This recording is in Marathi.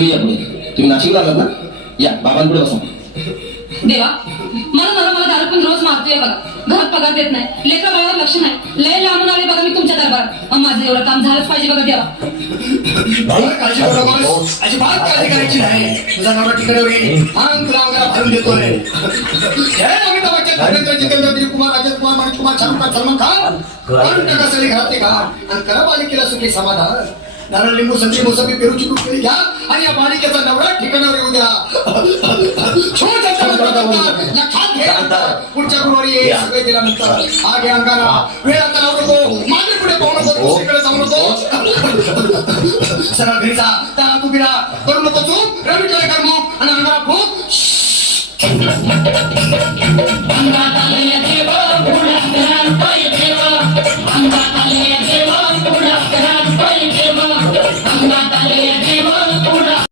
तुम्ही या पुढे. तुम्ही नाशिकला आलात ना? या बाबांपुढे बसा. देवा मला दारू पण रोज मारतोय बघा. घरात पगार देत नाही, लेकरं बाळावर लक्ष नाही. लय लांबून आले बघा मी तुमच्या दरबारात. माझं एवढं काम झालंच पाहिजे बघा देवा. काळजी करू नकोस, अजिबात काळजी करायची नाही. तुझा नवरा ठिकाणी होईल, मग तुला अंगाला भरून देतोय. हे अमिताभ बच्चन, धर्मेंद्र, जितेंद्र, दिलीप कुमार, राजेश कुमार, मनीष कुमार, शाहरुख खान, सलमान खान करून टाका सगळी घरातले घाट आणि करा बालिकेला सुखी समाधान. नारळ, लिंबू, संत्री, मोसंबी, पेरूची दूध केली घ्या आणि या बालिकेचा नवरा ठिकाणावर येऊ द्या. लक्षात घे. पुढच्या गुरुवारी ये सगळे दिल्यानंतर हा घे अंगाला. वेळ आता लावू नको, माझ्या पुढे पाहू नको, दुसरीकडे जाऊ नको. सरळ घरी जा, त्याला तू गिरा करू नको चूक. रवी केलं कर्म आणि अंगाला भूक.